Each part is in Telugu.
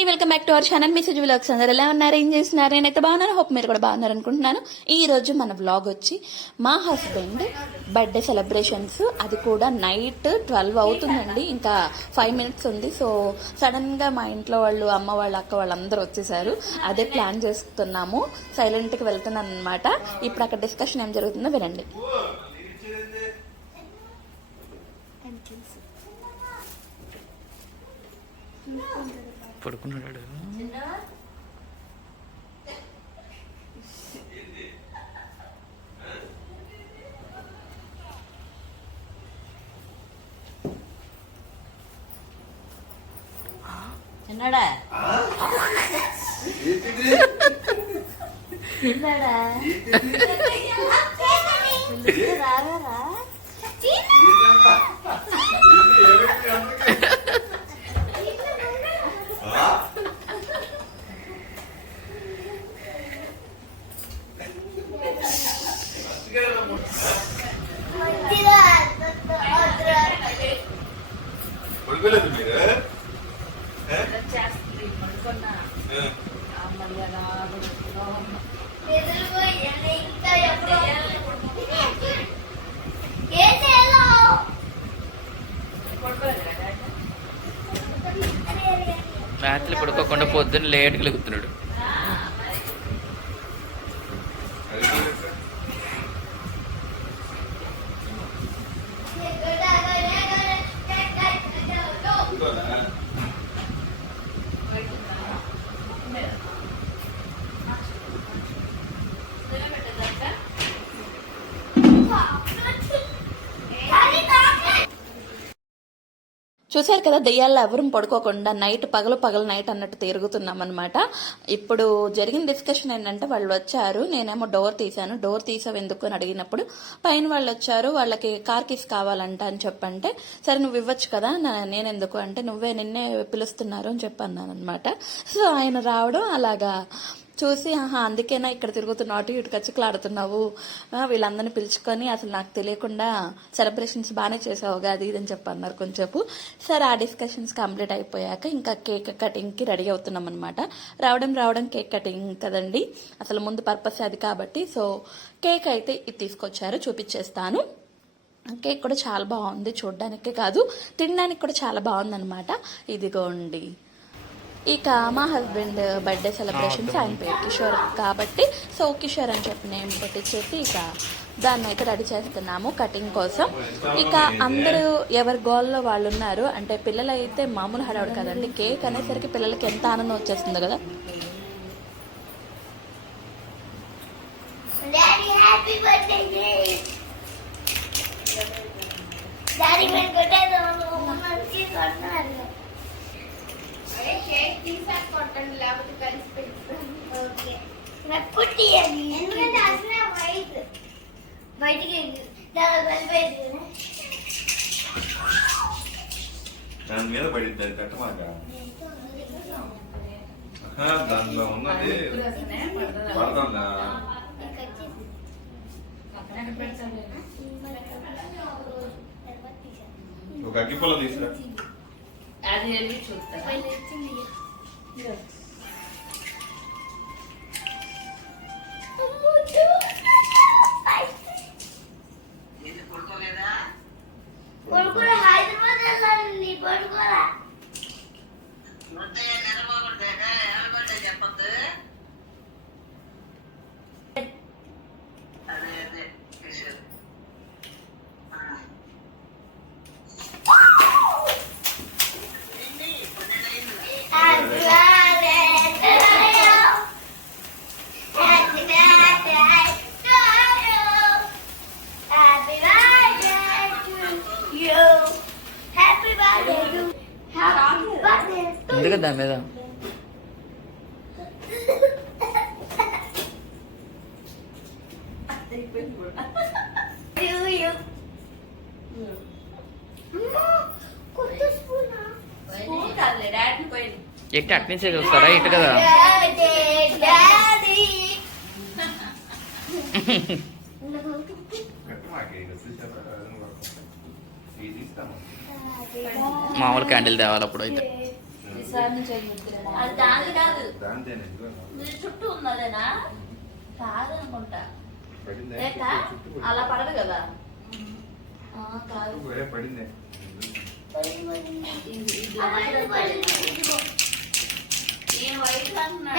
అండి welcome back to our channel. Message vlogs అందరు ఎలా ఉన్నారు? ఏం చేస్తున్నారు? నేనైతే బాగున్నాను. హోప్ మీరు కూడా బాగున్నారు అనుకుంటున్నాను. ఈ రోజు మన వ్లాగ్ వచ్చి మా హస్బెండ్ బర్త్డే సెలబ్రేషన్స్. అది కూడా నైట్ ట్వెల్వ్ అవుతుందండి. ఇంకా ఫైవ్ మినిట్స్ ఉంది. సో సడన్గా మా ఇంట్లో వాళ్ళు అమ్మ వాళ్ళు అక్క వాళ్ళు అందరూ వచ్చేసారు. అదే ప్లాన్ చేస్తున్నాము. సైలెంట్కి వెళ్తున్నాను అనమాట ఇప్పుడు అక్కడ డిస్కషన్ ఏం జరుగుతుందో వినండి. படுக்குன்னு விளையாடு என்னடா என்னடா పొద్దున్న లేట్కి లెగుతున్నాడు. చూశారు కదా దెయ్యాల్లో ఎవరూ పడుకోకుండా నైట్ పగలు పగలు నైట్ అన్నట్టు తిరుగుతున్నాం అనమాట ఇప్పుడు జరిగిన డిస్కషన్ ఏంటంటే వాళ్ళు వచ్చారు నేనేమో డోర్ తీశాను డోర్ తీసావు ఎందుకు అని అడిగినప్పుడు పైన వాళ్ళు వచ్చారు వాళ్ళకి కార్ కీస్ కావాలంట అని చెప్పంటే సరే నువ్వు ఇవ్వచ్చు కదా నేను నేనెందుకు అంటే నువ్వే నిన్నే పిలుస్తున్నారు అని చెప్పన్నాను అనమాట సో ఆయన రావడం అలాగా చూసి ఆహా అందుకేనా ఇక్కడ తిరుగుతున్నావు? అటు ఇటు కచ్చుకులాడుతున్నావు? వీళ్ళందరినీ పిలుచుకొని అసలు నాకు తెలియకుండా సెలబ్రేషన్స్ బాగానే చేసావు అది ఇది అని చెప్పి అన్నారు కొంచెంసేపు. సరే ఆ డిస్కషన్స్ కంప్లీట్ అయిపోయాక ఇంకా కేక్ కటింగ్కి రెడీ అవుతున్నాం అనమాట రావడం రావడం కేక్ కటింగ్ కదండి. అసలు ముందు పర్పస్ అది కాబట్టి. సో కేక్ అయితే ఇది తీసుకొచ్చారు చూపించేస్తాను కేక్ కూడా చాలా బాగుంది చూడడానికే కాదు తినడానికి కూడా చాలా బాగుందన్నమాట. ఇదిగోండి. ఇక మా హస్బెండ్ బర్త్డే సెలబ్రేషన్స్ ఆయన పేరు కిషోర్ కాబట్టి సో కిషోర్ అని చెప్పి నేమ్ పెట్టించేసి ఇక దాన్ని అయితే రెడీ చేస్తున్నాము కటింగ్ కోసం. ఇక అందరూ ఎవరి గోల్లో వాళ్ళు ఉన్నారు అంటే పిల్లలు అయితే మామూలు హడావుడు కదండి కేక్ అనేసరికి పిల్లలకి ఎంత ఆనందం వచ్చేస్తుందో కదా. Daddy, బయటికి దాని మీద పడింది అది కట్టమాక. దానిలో ఉన్నది. పడుతుందా ఒక అగ్గిపుల్ల తీసుకురా అది వెళ్ళి చూస్తా ఎందుకు దాని మీద. ఎట్టి అటు నుంచే చూస్తారా? ఇటు కదా? మామూలు క్యాండిల్ తేవాలి అప్పుడు అయితే అది దాని కాదు. మీరు చుట్టూ ఉన్నదేనా? కాదు అనుకుంటా లేక అలా పడదు కదా. కాదు. పడింది. నేను వైట్ అనుకున్నాను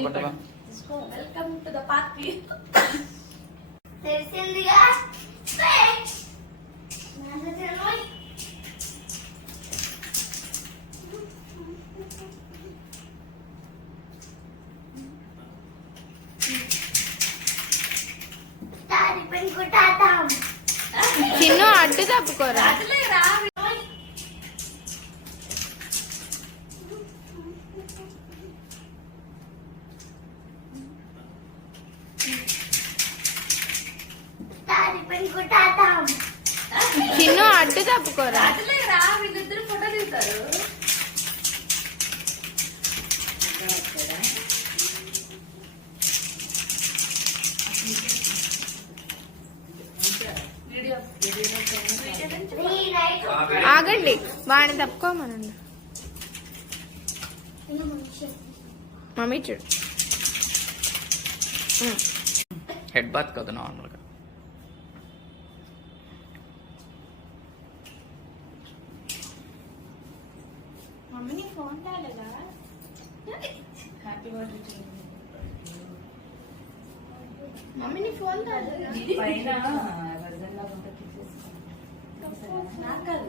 తీసుకోమంటావా వెల్కమ్ టు ద పార్టీ తెలిసిందిగా? చిన్న అడ్డు తప్పుకోరా. వాడిని తప్పుకోమనండి మమ్మీ చూడు హెడ్ బాత్ కదా నార్మల్గా మమ్మీని ఫోన్ రాలేదా హ్యాపీ బర్త్డే మమ్మీని ఫోన్ రాలేదా పైన నాకు కాదు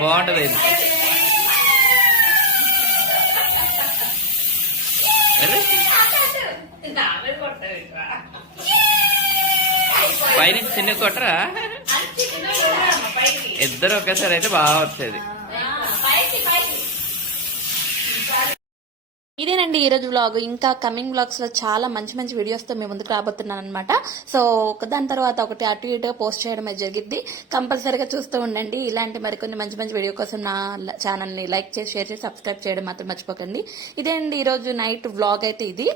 బాగుంటుంది. పైనుంచి చిన్న కొట్టరా? ఇద్దరు ఒకేసారి అయితే బాగా వచ్చేది. ఇదేనండి ఈ రోజు వ్లాగ్ ఇంకా కమింగ్ వ్లాగ్స్లో చాలా మంచి మంచి వీడియోస్తో మీ ముందుకు రాబోతున్నాను అనమాట సో ఒకదాని తర్వాత ఒకటి అటు ఇటుగా పోస్ట్ చేయడం జరిగింది కంపల్సరీగా చూస్తూ ఉండండి. ఇలాంటి మరికొన్ని మంచి మంచి వీడియో కోసం నా ఛానల్ని లైక్ చేసి షేర్ చేసి సబ్స్క్రైబ్ చేయడం మాత్రం మర్చిపోకండి. ఇదే అండి ఈరోజు నైట్ వ్లాగ్ అయితే ఇది.